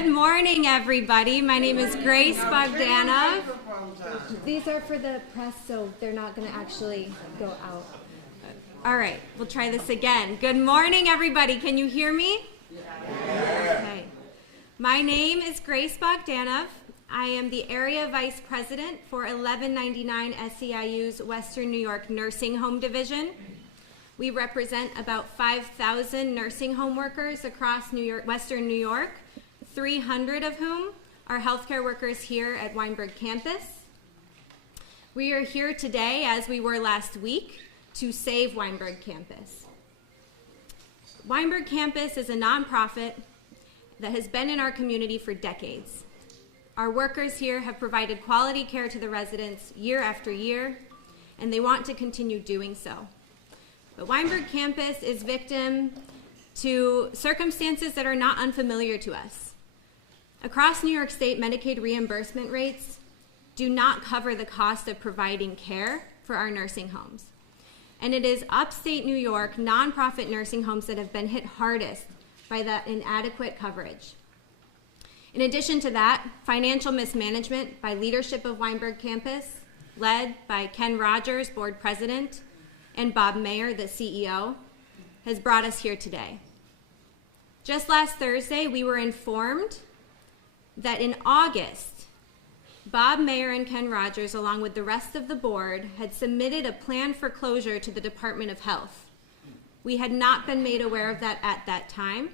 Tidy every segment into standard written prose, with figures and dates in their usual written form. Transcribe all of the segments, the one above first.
Good morning, everybody. My name is Grace Bogdanov. These are for the press, so they're not going to actually go out. All right, we'll try this again. Good morning, everybody. Can you hear me? Yeah. Okay. My name is Grace Bogdanov. I am the Area Vice President for 1199 SEIU's Western New York Nursing Home Division. We represent about 5,000 nursing home workers across Western New York, 300 of whom are healthcare workers here at Weinberg campus. We are here today, as we were last week, to save Weinberg campus. Weinberg campus is a nonprofit that has been in our community for decades. Our workers here have provided quality care to the residents year after year, and they want to continue doing so. But Weinberg campus is victim to circumstances that are not unfamiliar to us. Across New York State, Medicaid reimbursement rates do not cover the cost of providing care for our nursing homes. And it is upstate New York nonprofit nursing homes that have been hit hardest by that inadequate coverage. In addition to that, financial mismanagement by leadership of Weinberg campus, led by Ken Rogers, board president, and Bob Mayer, the CEO, has brought us here today. Just last Thursday, we were informed that in August, Bob Mayer and Ken Rogers, along with the rest of the board, had submitted a plan for closure to the Department of Health. We had not been made aware of that at that time,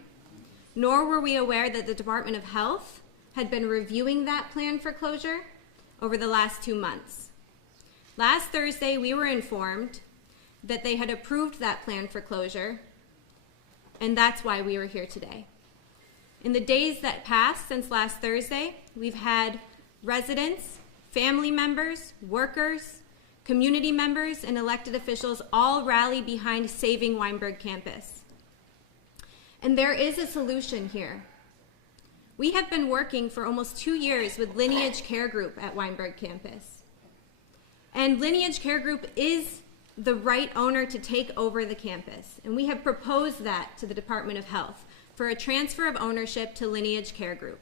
nor were we aware that the Department of Health had been reviewing that plan for closure over the last 2 months. Last Thursday, we were informed that they had approved that plan for closure, and that's why we were here today. In the days that passed since last Thursday, we've had residents, family members, workers, community members, and elected officials all rally behind saving Weinberg campus. And there is a solution here. We have been working for almost 2 years with Lineage Care Group at Weinberg campus. And Lineage Care Group is the right owner to take over the campus. And we have proposed that to the Department of Health for a transfer of ownership to Lineage Care Group.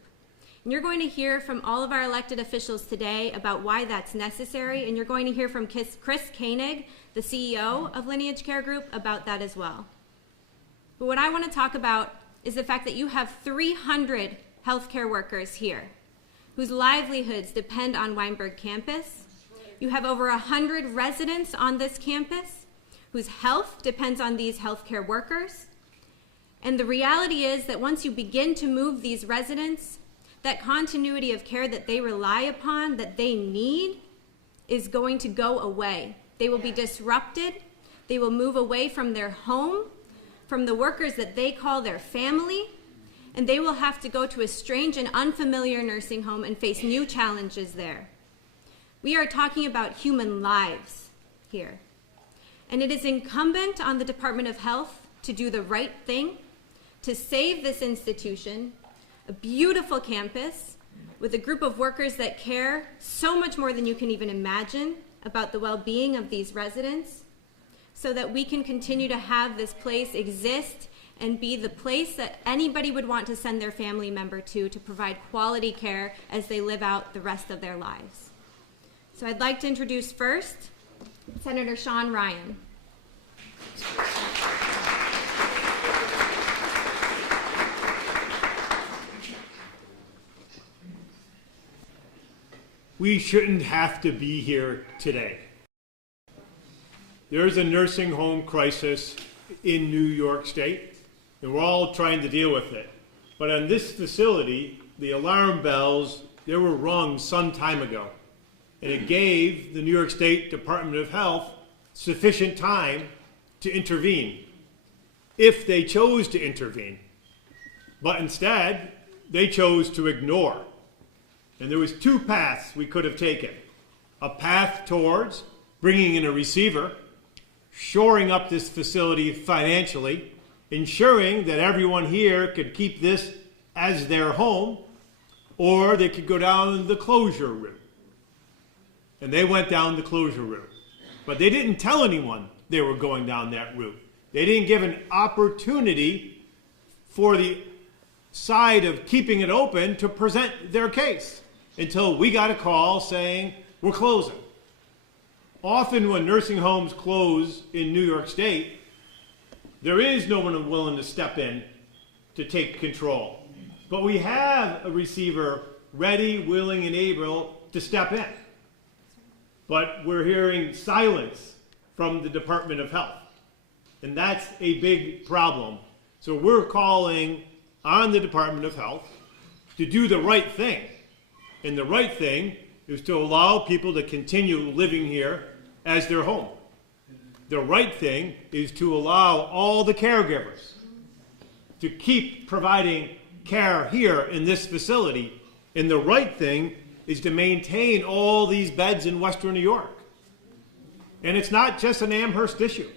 And you're going to hear from all of our elected officials today about why that's necessary, and you're going to hear from Chris Koenig, the CEO of Lineage Care Group, about that as well. But what I want to talk about is the fact that you have 300 healthcare workers here whose livelihoods depend on Weinberg campus. You have over 100 residents on this campus whose health depends on these healthcare workers. And the reality is that once you begin to move these residents, that continuity of care that they rely upon, that they need, is going to go away. They will be disrupted. They will move away from their home, from the workers that they call their family, and they will have to go to a strange and unfamiliar nursing home and face new challenges there. We are talking about human lives here. And it is incumbent on the Department of Health to do the right thing, to save this institution, a beautiful campus with a group of workers that care so much more than you can even imagine about the well-being of these residents, so that we can continue to have this place exist and be the place that anybody would want to send their family member to provide quality care as they live out the rest of their lives. So I'd like to introduce first Senator Shawn Ryan. We shouldn't have to be here today. There is a nursing home crisis in New York State, and we're all trying to deal with it. But on this facility, the alarm bells, they were rung some time ago. And it gave the New York State Department of Health sufficient time to intervene, if they chose to intervene. But instead, they chose to ignore. And there was 2 paths we could have taken. A path towards bringing in a receiver, shoring up this facility financially, ensuring that everyone here could keep this as their home, or they could go down the closure route. And they went down the closure route. But they didn't tell anyone they were going down that route. They didn't give an opportunity for the side of keeping it open to present their case until we got a call saying we're closing. Often when nursing homes close in New York State, there is no one willing to step in to take control. But we have a receiver ready, willing, and able to step in. But we're hearing silence from the Department of Health. And that's a big problem. So we're calling on the Department of Health to do the right thing. And the right thing is to allow people to continue living here as their home. The right thing is to allow all the caregivers to keep providing care here in this facility. And the right thing is to maintain all these beds in Western New York. And it's not just an Amherst issue.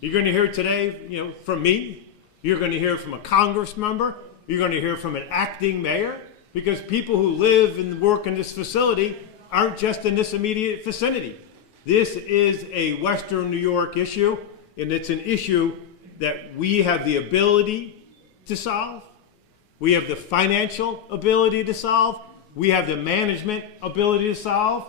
You're going to hear today, from me. You're going to hear from a Congress member. You're going to hear from an acting mayor, because people who live and work in this facility aren't just in this immediate vicinity. This is a Western New York issue, and it's an issue that we have the ability to solve. We have the financial ability to solve. We have the management ability to solve.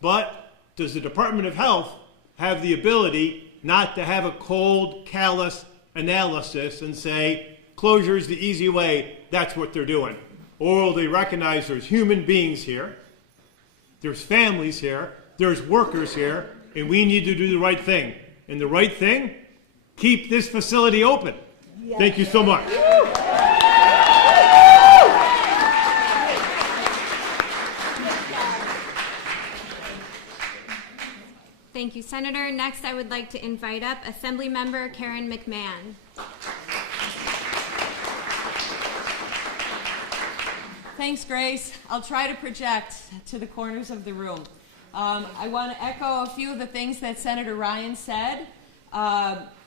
But does the Department of Health have the ability not to have a cold, callous analysis and say, closure is the easy way, that's what they're doing? Or will they recognize there's human beings here, there's families here, there's workers here, and we need to do the right thing. And the right thing, keep this facility open. Yes. Thank you so much. Thank you, Senator. Next, I would like to invite up Assemblymember Karen McMahon. Thanks, Grace. I'll try to project to the corners of the room. I want to echo a few of the things that Senator Ryan said.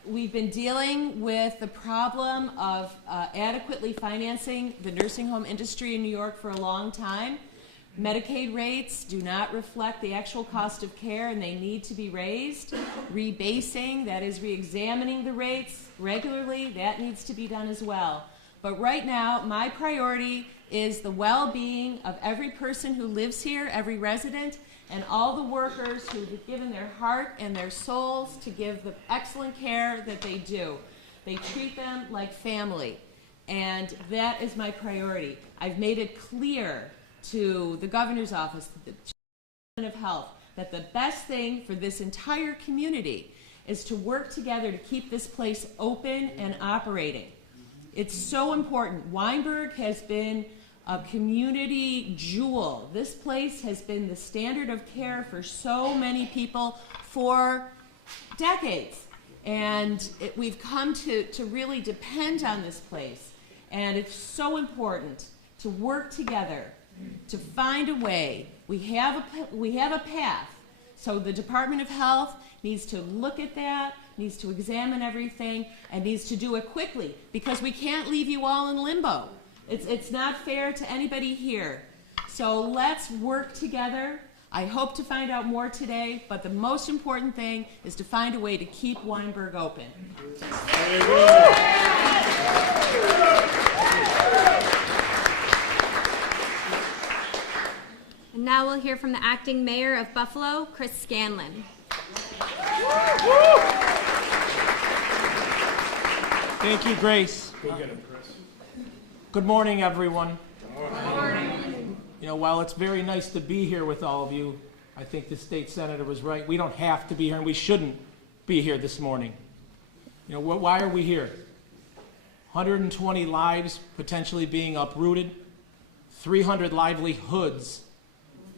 We've been dealing with the problem of adequately financing the nursing home industry in New York for a long time. Medicaid rates do not reflect the actual cost of care, and they need to be raised. Rebasing, that is re-examining the rates regularly, that needs to be done as well. But right now, my priority is the well-being of every person who lives here, every resident, and all the workers who have given their heart and their souls to give the excellent care that they do. They treat them like family, and that is my priority. I've made it clear to the governor's office, the Department of Health, that the best thing for this entire community is to work together to keep this place open and operating. It's so important. Weinberg has been a community jewel. This place has been the standard of care for so many people for decades. And we've come to really depend on this place. And it's so important to work together to find a way. We have a path. So the Department of Health needs to look at that, needs to examine everything, and needs to do it quickly, because we can't leave you all in limbo. It's not fair to anybody here. So let's work together. I hope to find out more today, but the most important thing is to find a way to keep Weinberg open. And now we'll hear from the acting mayor of Buffalo, Chris Scanlon. Thank you, Grace. Go get him, Chris. Good morning, everyone. Good morning. While it's very nice to be here with all of you, I think the state senator was right. We don't have to be here, and we shouldn't be here this morning. Why are we here? 120 lives potentially being uprooted, 300 livelihoods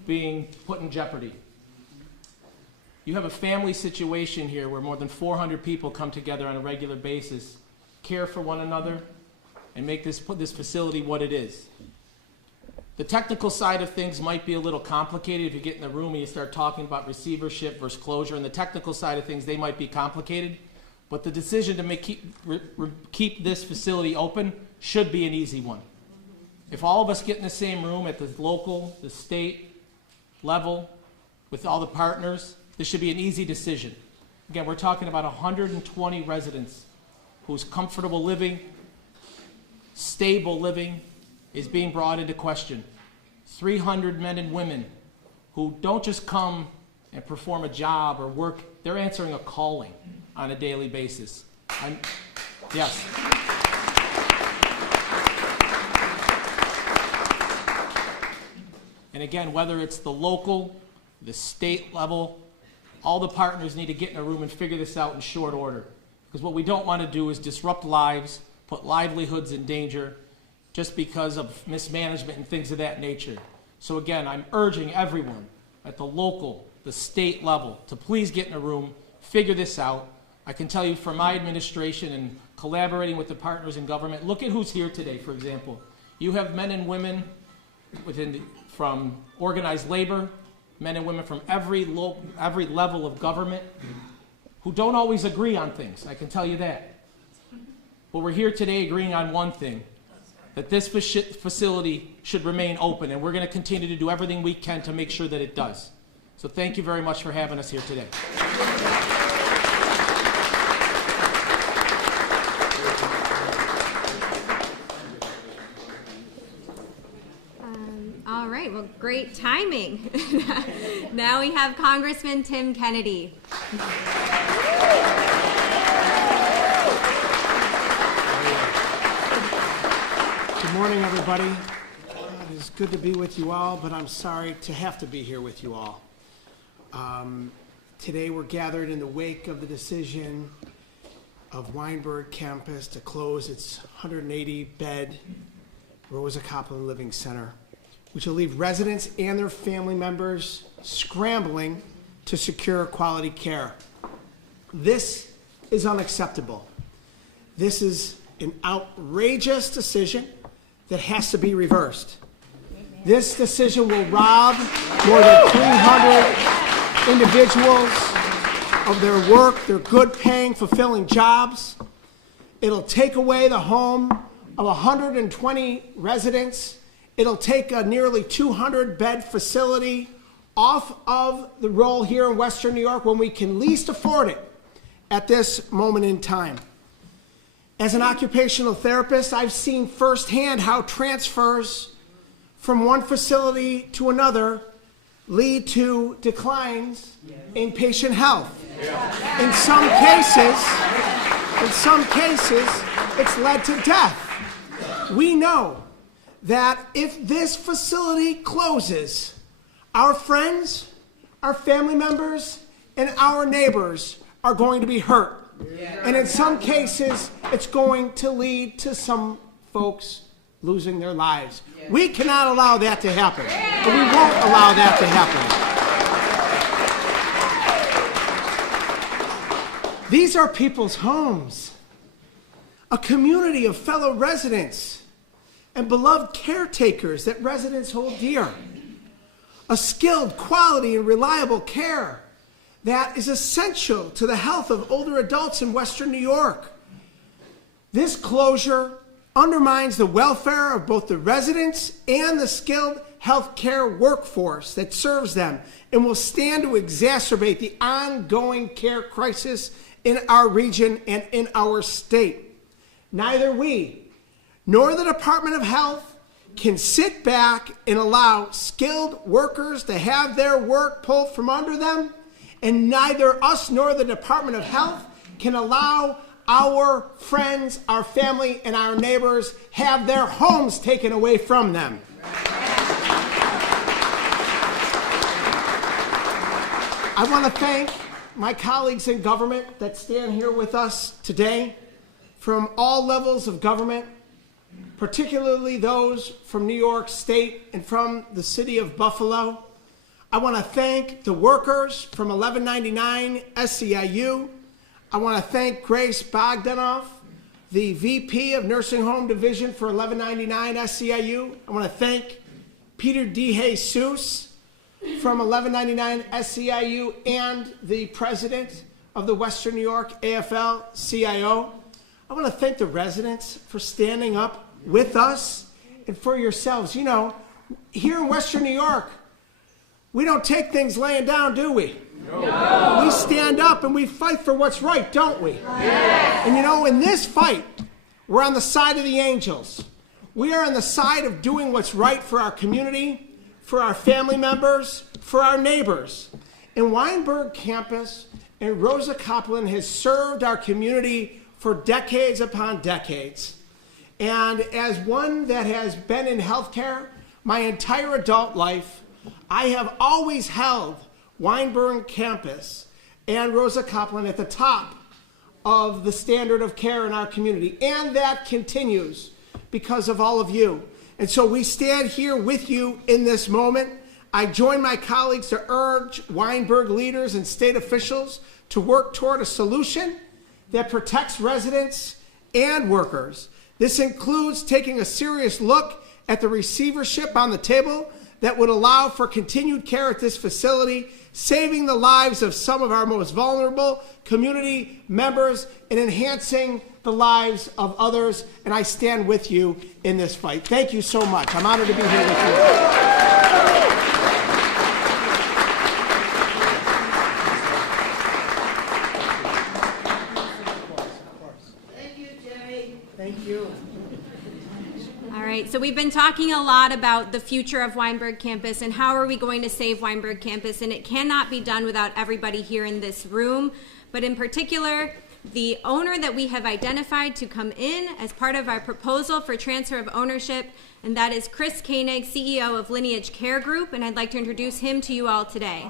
being put in jeopardy. You have a family situation here where more than 400 people come together on a regular basis, care for one another, and make this facility what it is. The technical side of things might be a little complicated if you get in the room and you start talking about receivership versus closure. And the technical side of things, they might be complicated. But the decision to keep this facility open should be an easy one. If all of us get in the same room at the local, the state level, with all the partners, this should be an easy decision. Again, we're talking about 120 residents whose comfortable living, stable living is being brought into question. 300 men and women who don't just come and perform a job or work, they're answering a calling on a daily basis. Yes. And again, whether it's the local, the state level, all the partners need to get in a room and figure this out in short order. Because what we don't want to do is disrupt lives, put livelihoods in danger, just because of mismanagement and things of that nature. So again, I'm urging everyone at the local, the state level to please get in a room, figure this out. I can tell you from my administration and collaborating with the partners in government, look at who's here today, for example. You have men and women from organized labor, men and women from every level of government who don't always agree on things, I can tell you that. But we're here today agreeing on one thing, that this facility should remain open, and we're going to continue to do everything we can to make sure that it does. So thank you very much for having us here today. All right, well, great timing. Now we have Congressman Tim Kennedy. Good morning, everybody. It is good to be with you all, but I'm sorry to have to be here with you all. Today we're gathered in the wake of the decision of Weinberg campus to close its 180-bed Rosa Copeland Living Center, which will leave residents and their family members scrambling to secure quality care. This is unacceptable. This is an outrageous decision that has to be reversed. This decision will rob more than 300 individuals of their work, their good paying, fulfilling jobs. It'll take away the home of 120 residents. It'll take a nearly 200-bed facility off of the roll here in Western New York when we can least afford it at this moment in time. As an occupational therapist, I've seen firsthand how transfers from one facility to another lead to declines in patient health. In some cases, it's led to death. We know that if this facility closes, our friends, our family members, and our neighbors are going to be hurt. And in some cases, it's going to lead to some folks losing their lives. We cannot allow that to happen. And we won't allow that to happen. These are people's homes, a community of fellow residents and beloved caretakers that residents hold dear, a skilled, quality, and reliable care that is essential to the health of older adults in Western New York. This closure undermines the welfare of both the residents and the skilled healthcare workforce that serves them and will stand to exacerbate the ongoing care crisis in our region and in our state. Neither we nor the Department of Health can sit back and allow skilled workers to have their work pulled from under them, and neither us nor the Department of Health can allow our friends, our family, and our neighbors have their homes taken away from them. I want to thank my colleagues in government that stand here with us today from all levels of government, particularly those from New York State and from the city of Buffalo. I want to thank the workers from 1199 SEIU. I want to thank Grace Bogdanoff, the VP of Nursing Home Division for 1199 SEIU. I want to thank Peter DeJesus from 1199 SEIU and the president of the Western New York AFL-CIO. I want to thank the residents for standing up with us and for yourselves. You know, here in Western New York, we don't take things laying down, do we? No. We stand up and we fight for what's right, don't we? Yes. And you know, in this fight, We're on the side of the angels. We are on the side of doing what's right for our community, for our family members, for our neighbors. And Weinberg campus and Rosa Copeland has served our community for decades upon decades. And as one that has been in healthcare my entire adult life, I have always held Weinberg campus and Rosa Copeland at the top of the standard of care in our community. And that continues because of all of you. And so we stand here with you in this moment. I join my colleagues to urge Weinberg leaders and state officials to work toward a solution that protects residents and workers. This includes taking a serious look at the receivership on the table that would allow for continued care at this facility, saving the lives of some of our most vulnerable community members and enhancing the lives of others. And I stand with you in this fight. Thank you so much. I'm honored to be here with you. Thank you. All right, so we've been talking a lot about the future of Weinberg campus and how are we going to save Weinberg campus, and it cannot be done without everybody here in this room, but in particular, the owner that we have identified to come in as part of our proposal for transfer of ownership, and that is Chris Koenig, CEO of Lineage Care Group, and I'd like to introduce him to you all today.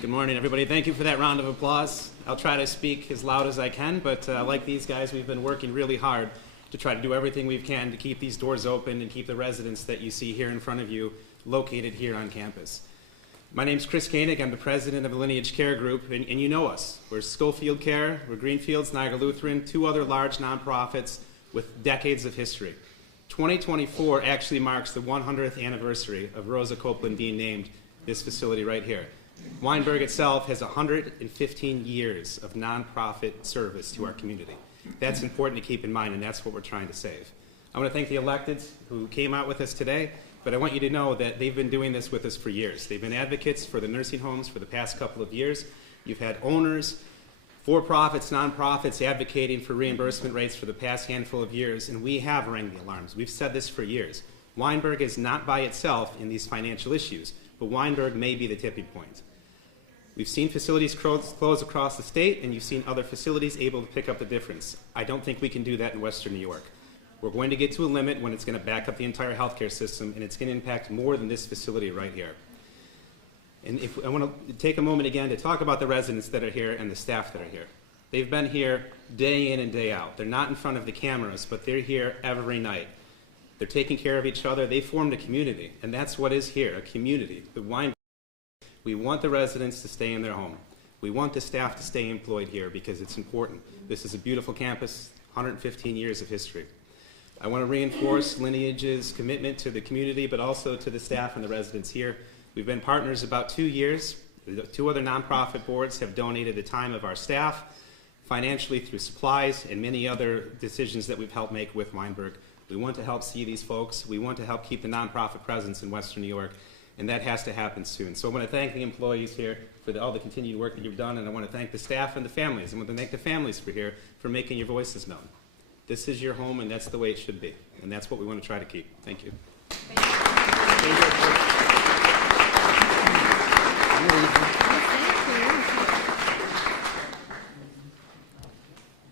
Good morning, everybody. Thank you for that round of applause. I'll try to speak as loud as I can, but like these guys, we've been working really hard to try to do everything we can to keep these doors open and keep the residents that you see here in front of you located here on campus. My name's Chris Koenig. I'm the president of the Lineage Care Group, and you know us. We're Schofield Care, we're Greenfields, Niagara Lutheran, two other large nonprofits with decades of history. 2024 actually marks the 100th anniversary of Rosa Copeland being named this facility right here. Weinberg itself has 115 years of nonprofit service to our community. That's important to keep in mind, and that's what we're trying to save. I want to thank the electeds who came out with us today, but I want you to know that they've been doing this with us for years. They've been advocates for the nursing homes for the past couple of years. You've had owners, for-profits, nonprofits advocating for reimbursement rates for the past handful of years, and we have rang the alarms. We've said this for years. Weinberg is not by itself in these financial issues, but Weinberg may be the tipping point. We've seen facilities close across the state, and you've seen other facilities able to pick up the difference. I don't think we can do that in Western New York. We're going to get to a limit when it's going to back up the entire healthcare system, and it's going to impact more than this facility right here. And I want to take a moment again to talk about the residents that are here and the staff that are here. They've been here day in and day out. They're not in front of the cameras, but they're here every night. They're taking care of each other. They formed a community, and that's what is here, a community. The Weinberg. We want the residents to stay in their home. We want the staff to stay employed here because it's important. This is a beautiful campus, 115 years of history. I want to reinforce Lineage's commitment to the community, but also to the staff and the residents here. We've been partners about 2 years. The two other nonprofit boards have donated the time of our staff, financially through supplies and many other decisions that we've helped make with Weinberg. We want to help see these folks. We want to help keep the nonprofit presence in Western New York, and that has to happen soon. So I want to thank the employees here for all the continued work that you've done, and I want to thank the staff and the families. I want to thank the families for here for making your voices known. This is your home, and that's the way it should be, and that's what we want to try to keep. Thank you.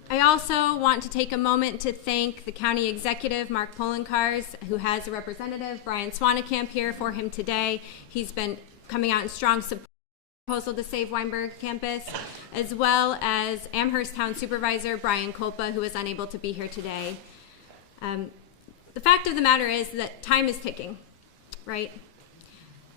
I also want to take a moment to thank the county executive, Mark Polenkars, who has a representative, Brian Swanekamp, here for him today. He's been coming out in strong support of the proposal to save Weinberg campus, as well as Amherst Town Supervisor Brian Kolpa, who is unable to be here today. The fact of the matter is that time is ticking, right?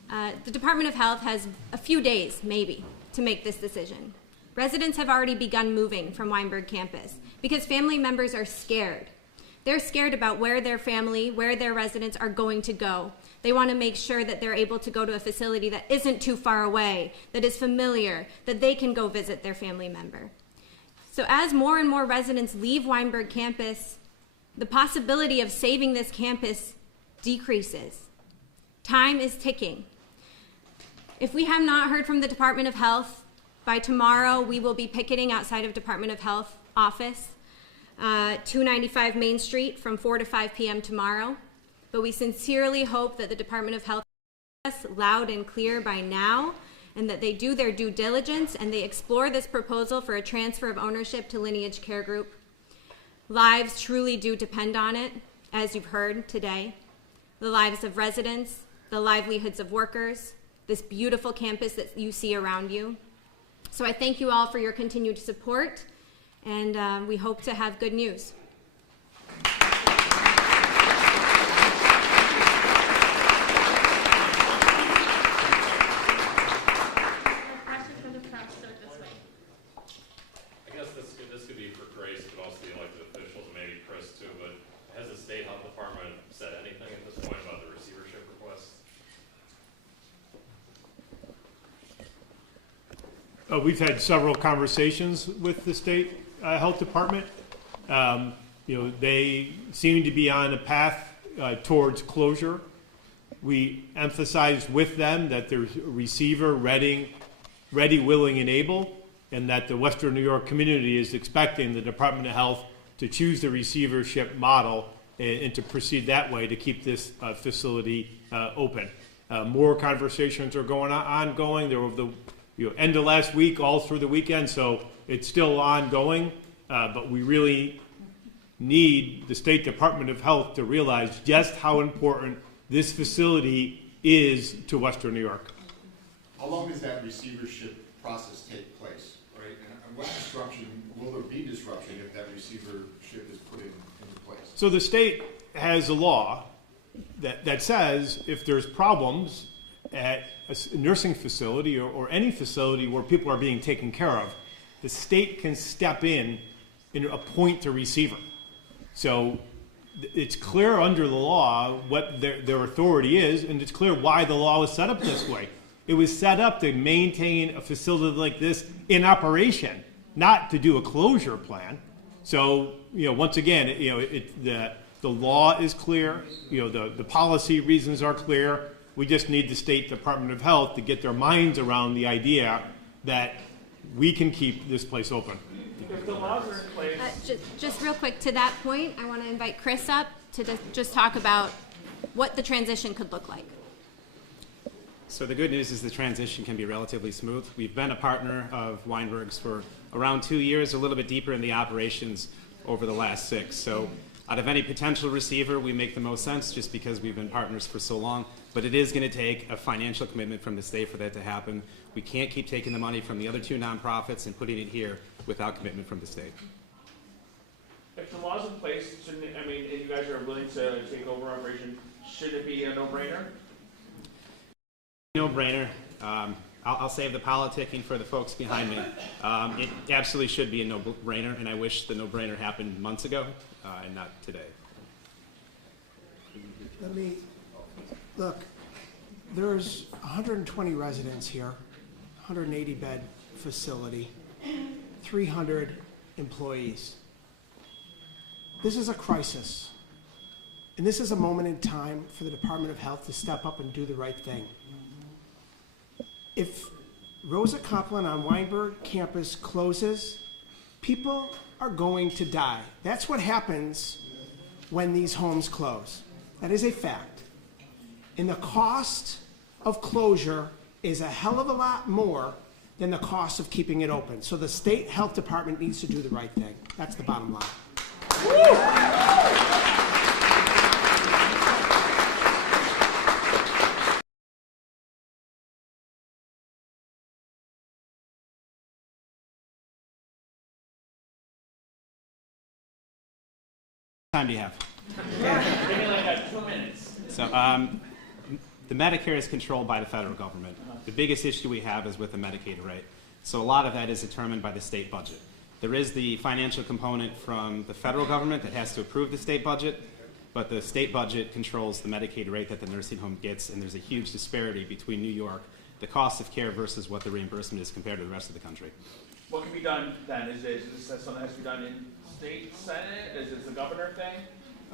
The Department of Health has a few days, maybe, to make this decision. Residents have already begun moving from Weinberg campus because family members are scared. They're scared about where their family, where their residents are going to go. They want to make sure that they're able to go to a facility that isn't too far away, that is familiar, that they can go visit their family member. So as more and more residents leave Weinberg campus, the possibility of saving this campus decreases. Time is ticking. If we have not heard from the Department of Health, by tomorrow we will be picketing outside of Department of Health office, 295 Main Street from 4 to 5 p.m. tomorrow. But we sincerely hope that the Department of Health is loud and clear by now, and that they do their due diligence and they explore this proposal for a transfer of ownership to Lineage Care Group. Lives truly do depend on it, as you've heard today. The lives of residents, the livelihoods of workers, this beautiful campus that you see around you. So I thank you all for your continued support, and we hope to have good news. This could be for Grace, but also the elected officials, and maybe Chris too, but has the state health department said anything at this point about the receivership request? We've had several conversations with the state health department. They seem to be on a path towards closure. We emphasized with them that there's a receiver ready, willing, and able, and that the Western New York community is expecting the Department of Health to choose the receivership model and to proceed that way to keep this facility open. More conversations are ongoing. There were the end of last week, all through the weekend, so it's still ongoing. But we really need the State Department of Health to realize just how important this facility is to Western New York. How long does that receivership process take place, right? And what disruption, will there be disruption if that receivership is put into place? So the state has a law that says if there's problems at a nursing facility or any facility where people are being taken care of, the state can step in and appoint a receiver. So it's clear under the law what their authority is, and it's clear why the law was set up this way. It was set up to maintain a facility like this in operation, not to do a closure plan. So, once again, the law is clear, the policy reasons are clear. We just need the State Department of Health to get their minds around the idea that we can keep this place open. If the laws are in place. Just real quick, to that point, I want to invite Chris up to just talk about what the transition could look like. So the good news is the transition can be relatively smooth. We've been a partner of Weinberg's for around 2 years, a little bit deeper in the operations over the last 6. So out of any potential receiver, we make the most sense just because we've been partners for so long. But it is going to take a financial commitment from the state for that to happen. We can't keep taking the money from the other 2 nonprofits and putting it here without commitment from the state. If the law's in place, shouldn't it, and you guys are willing to take over operation, should it be a no-brainer? No-brainer. I'll save the politicking for the folks behind me. It absolutely should be a no-brainer, and I wish the no-brainer happened months ago and not today. Look, there's 120 residents here, 180-bed facility, 300 employees. This is a crisis, and this is a moment in time for the Department of Health to step up and do the right thing. If Rosa Copeland on Weinberg campus closes, people are going to die. That's what happens when these homes close. That is a fact. And the cost of closure is a hell of a lot more than the cost of keeping it open. So the state health department needs to do the right thing. That's the bottom line. Time do you have? Maybe like 2 minutes. So the Medicare is controlled by the federal government. The biggest issue we have is with the Medicaid rate. So a lot of that is determined by the state budget. There is the financial component from the federal government that has to approve the state budget, but the state budget controls the Medicaid rate that the nursing home gets, and there's a huge disparity between New York, the cost of care versus what the reimbursement is compared to the rest of the country. What can be done then? Is this something that has to be done in state senate? Is this a governor thing?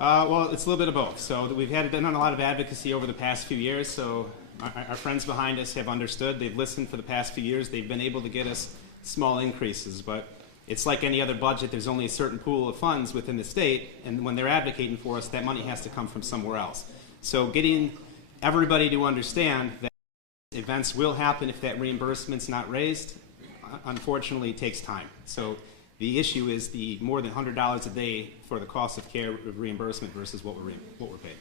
Well, it's a little bit of both. So we've done a lot of advocacy over the past few years. So our friends behind us have understood. They've listened for the past few years. They've been able to get us small increases. But it's like any other budget. There's only a certain pool of funds within the state. And when they're advocating for us, that money has to come from somewhere else. So getting everybody to understand that events will happen if that reimbursement's not raised, unfortunately, takes time. So the issue is the more than $100 a day for the cost of care reimbursement versus what we're paid.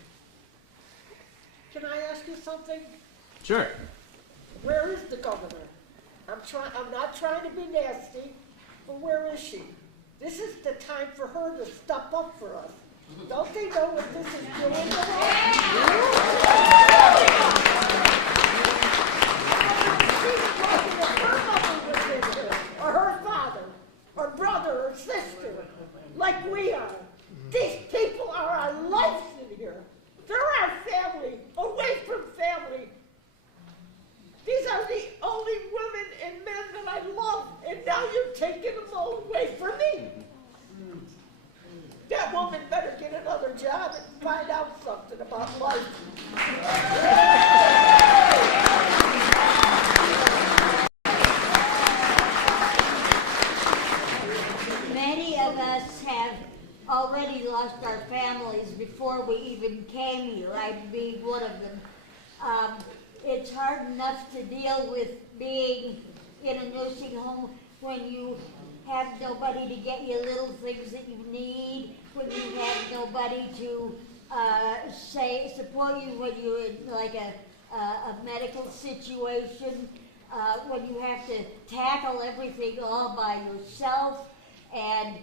Can I ask you something? Sure. Where is the governor? I'm not trying to be nasty, but where is she? This is the time for her to step up for us. Don't they know what this is doing to her mother was in here, or her father, or brother, or sister, like we are. These people are our lives in here. They're our family, away from family. These are the only women and men that I love, and now you're taking them all away from me. That woman better get another job and find out something about life. Many of us have already lost our families before we even came here. I'd be one of them. It's hard enough to deal with being in a nursing home when you have nobody to get you little things that you need, when you have nobody to support you when you're in like a medical situation, when you have to tackle everything all by yourself, and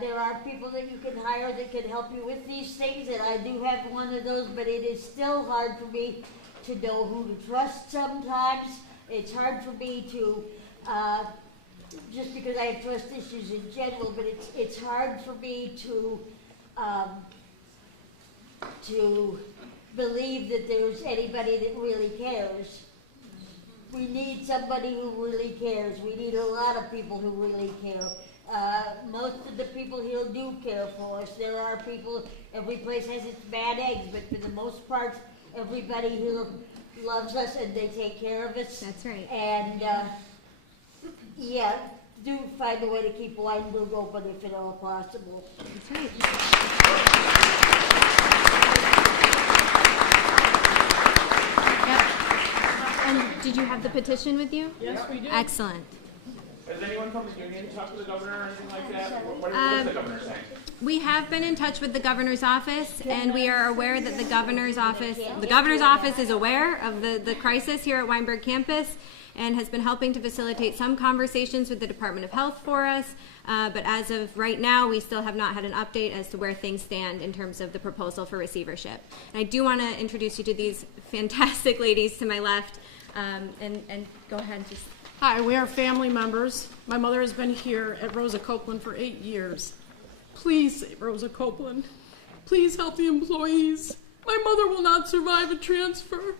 there are people that you can hire that can help you with these things, and I do have one of those, but it is still hard for me to know who to trust sometimes. It's hard for me to, just because I have trust issues in general, but it's hard for me to believe that there's anybody that really cares. We need somebody who really cares. We need a lot of people who really care. Most of the people here do care for us. There are people, every place has its bad eggs, but for the most part, everybody here loves us and they take care of us. That's right. And yeah, do find a way to keep Weinberg open if at all possible. That's right. Yep. And did you have the petition with you? Yes, we do. Excellent. Has anyone from the union talked to the governor or anything like that? What is the governor saying? We have been in touch with the governor's office, and we are aware that the governor's office is aware of the crisis here at Weinberg campus and has been helping to facilitate some conversations with the Department of Health for us. But as of right now, we still have not had an update as to where things stand in terms of the proposal for receivership. And I do want to introduce you to these fantastic ladies to my left, and go ahead and just... Hi, we are family members. My mother has been here at Rosa Copeland for 8 years. Please save Rosa Copeland. Please help the employees. My mother will not survive a transfer.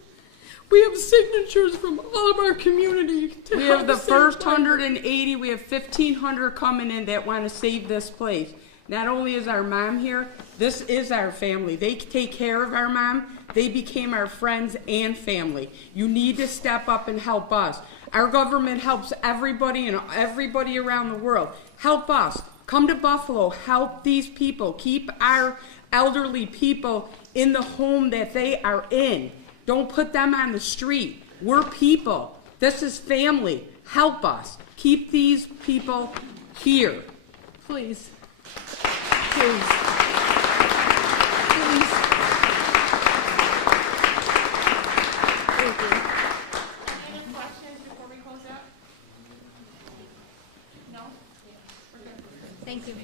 We have signatures from all of our community to We help have the save first Weinberg. 180. We have 1,500 coming in that want to save this place. Not only is our mom here, this is our family. They take care of our mom. They became our friends and family. You need to step up and help us. Our government helps everybody and everybody around the world. Help us. Come to Buffalo. Help these people. Keep our elderly people in the home that they are in. Don't put them on the street. We're people. This is family. Help us. Keep these people here. Please. Please. Please. Thank you. Any questions before we close out? No? Thank you.